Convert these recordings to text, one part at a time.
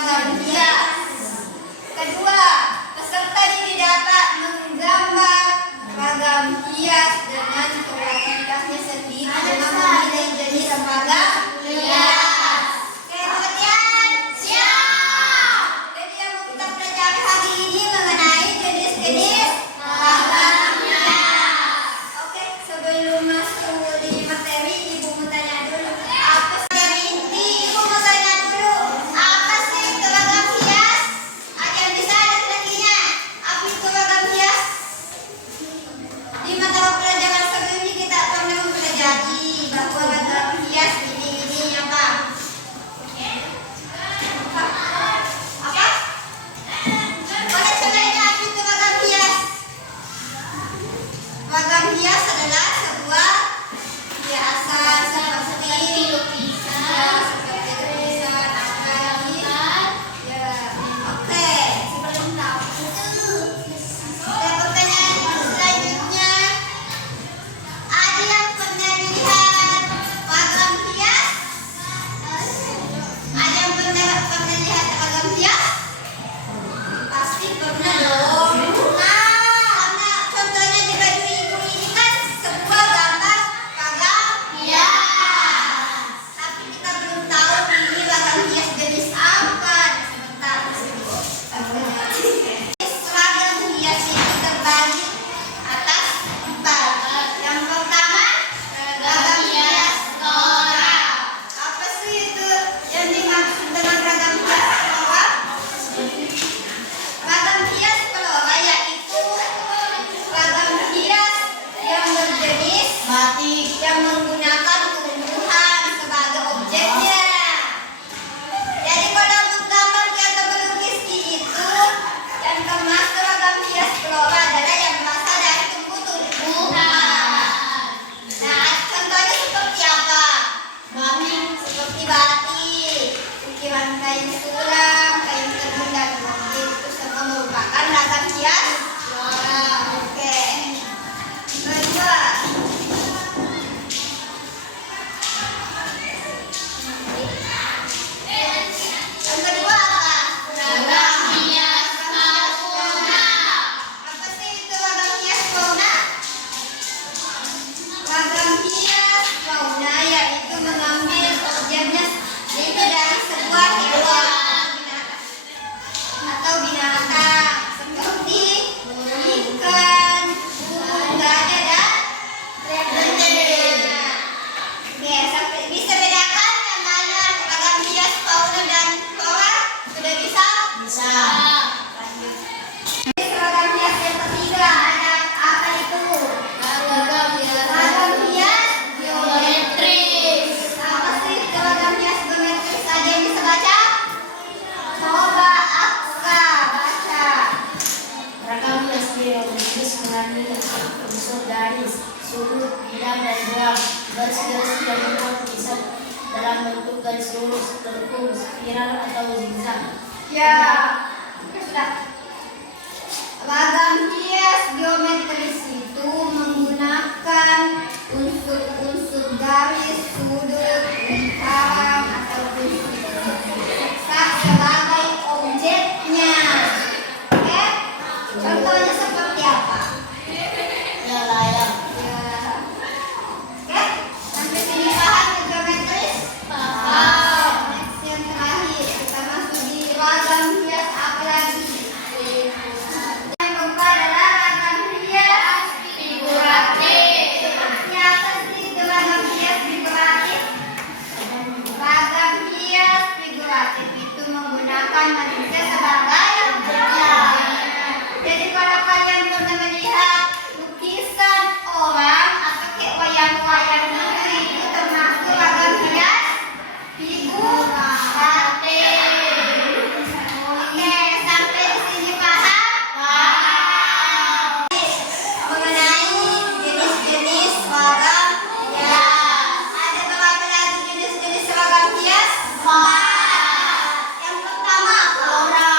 ragam hias. Kedua, peserta didik dapat menggambar ragam hias dengan kreativitasnya sendiri dengan memilih jenis ragam hias. Oke, perhatian. Siap. Jadi yang mau kita pelajari hari ini mengenai jenis-jenis ragam hias. Oke, sebelum masuk di materi, Ibu mau tanya dulu. Apa sih inti? Ibu mau tanya dulu. Apa sih itu ragam hias? Ada yang bisa laki-lakinya? Apa itu ragam hias? Di mata pelajaran sebelumnya kita pernah mempelajari bahwa ragam hias ini apa? Apa? Boleh contohnya apa itu ragam hias? Ragam hias adalah sebuah hiasan seperti lukisan, apalagi ya. Oke, sebelum tahu pertanyaan selanjutnya, ada yang pernah lihat ragam hias? Ada yang pernah lihat ragam hias? Pasti pernah dong. Karena contohnya di baju ibu ini kan sebuah gambar ragam hias. Tapi kita belum tahu ini ragam hias jenis apa. Sebentar. Ragam hias itu terbagi atas 4. Yang pertama, ragam hias flora. Apa sih itu yang dimaksud dengan ragam hias flora? Ragam hias flora yaitu ragam hias yang berjenis batik yang menggunakan tumbuhan sebagai objeknya. Jadi kalau menggambar atau melukis itu yang termasuk ragam hias flora adalah yang berasal dari tumbuh-tumbuhan. Nah, contohnya seperti apa? Seperti batik, ukiran kain sulam, kain tenun dan motif itu semua merupakan ragam hias flora. Oke. Kedua, yang kedua apa? Ragam hias fauna. Apa sih itu ragam hias fauna? Ragam hias fauna yaitu mengambil objeknya yaitu dari sebuah hewan atau binatang seperti ikan, burung, gajah dan rendah. Oke, sampai bisa bedakan yang mana ragam hias fauna dan flora? Sudah bisa? Bisa. Lanjut. Ragam hias yang ketiga ada apa itu? Ragam hias geometris. Apa sih itu ragam hias geometris? Ada yang bisa baca? Coba Aksa baca. Ragam hias geometris mengambil unsur garis, sudut, bidang, dan gerak. Garis-garis yang membuat tulisan dalam bentuk garis lurus, tekuk, spiral, atau zigzag. Ya, sudah. Ragam hias geometris itu menggunakan unsur-unsur garis, sudut, lingkaran, ataupun zigzag sebagai objeknya. Oke, contohnya seperti apa? Ya, layang. Ya. Oke, sampai sini paham ya geometris? Paham. Next yang terakhir kita masuk di ragam hias apa lagi? Yang keempat adalah ragam hias figuratif. Seperti apa sih itu ragam hias figuratif? Ragam hias figuratif itu menggunakan manusia sebagai objeknya. Jadi kalau kalian pernah melihat lukisan orang atau kayak wayang-wayang itu termasuk ragam hias figuratif. Oke, sampai di sini paham? Paham. Mengenai jenis-jenis ragam hias. Ada berapa lagi jenis-jenis ragam hias? 4. Yang pertama flora.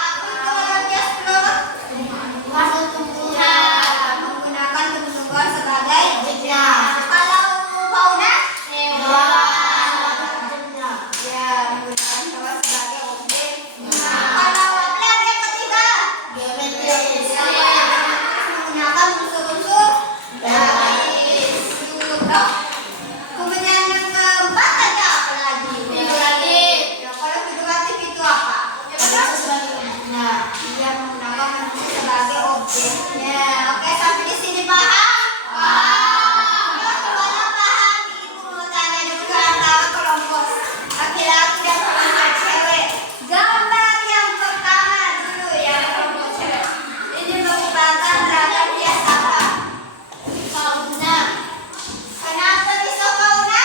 Apa itu ragam hias flora? Tumbuhan. Menggunakan tumbuhan sebagai objeknya. Loh, kemudian yang keempat ada apa lagi? Figuratif. Ya, kalau figuratif itu apa? Manusia sebagai objeknya. Dia menggunakan manusia sebagai objeknya. Oke, sampai di sini paham? Paham. Semuanya paham? Ibu mau tanya dulu antara kelompok laki-laki dan kelompok cewek. Gambar yang pertama dulu ya kelompok cewek. Ini merupakan ragam hias apa? Fauna. Kenapa bisa fauna?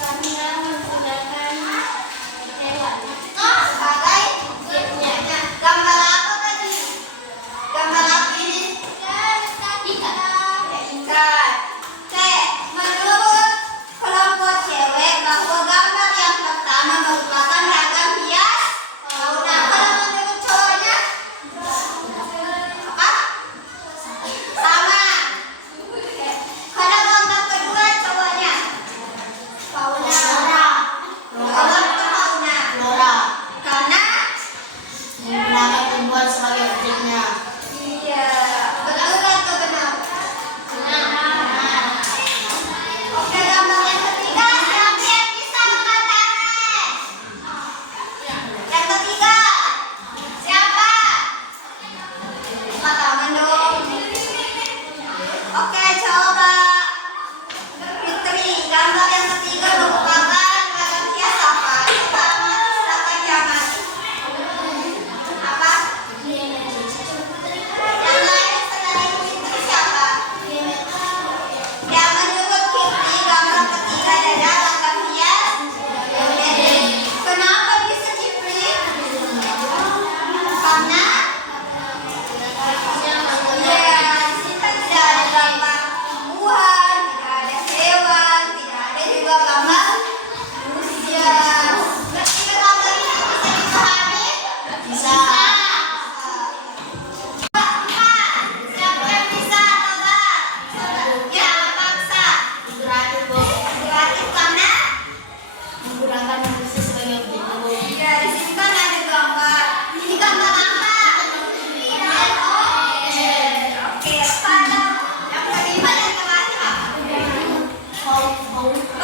Karena menggunakan hewan. Sebagai objeknya. Gambar apa tadi? Gambar apa ini? Ikan. Oke, menurut kelompok cewek bahwa gambar yang pertama merupakan ragam hias fauna. Kalau menurut cowoknya apa? Sama. Oke. Kalau gambar kedua cowoknya fauna. Kalau itu fauna. Flora. Karena Menggunakan tumbuhan sebagai objeknya. iya, betul atau benar? Oke, gambar yang ketiga, siapa yang bisa angkat tangan? Yang ketiga, siapa? Angkat tangan dong. Oke, coba Fitri, gambar yang ketiga merupakan ragam hias apa? Coba silakan jangan. Apa? Yang lain selain Fitri siapa? Ya, menurut Fitri, gambar ketiga adalah ragam hias. Kenapa bisa Fitri? Karena ya, di sini kan tidak ada gambar tumbuhan, tidak ada hewan, tidak ada juga gambar manusia. Ketiga gambar ini bisa dipahami? Bisa. Siapa yang bisa coba? Ya, paksa. Figuratif, Bu. Gratis karena Menggunakan manusia sebagai objeknya, Bu. ya di sini kan ada gambar. Ini gambar apa? Oke, pada yang kelima yang terakhir apa? Fauna.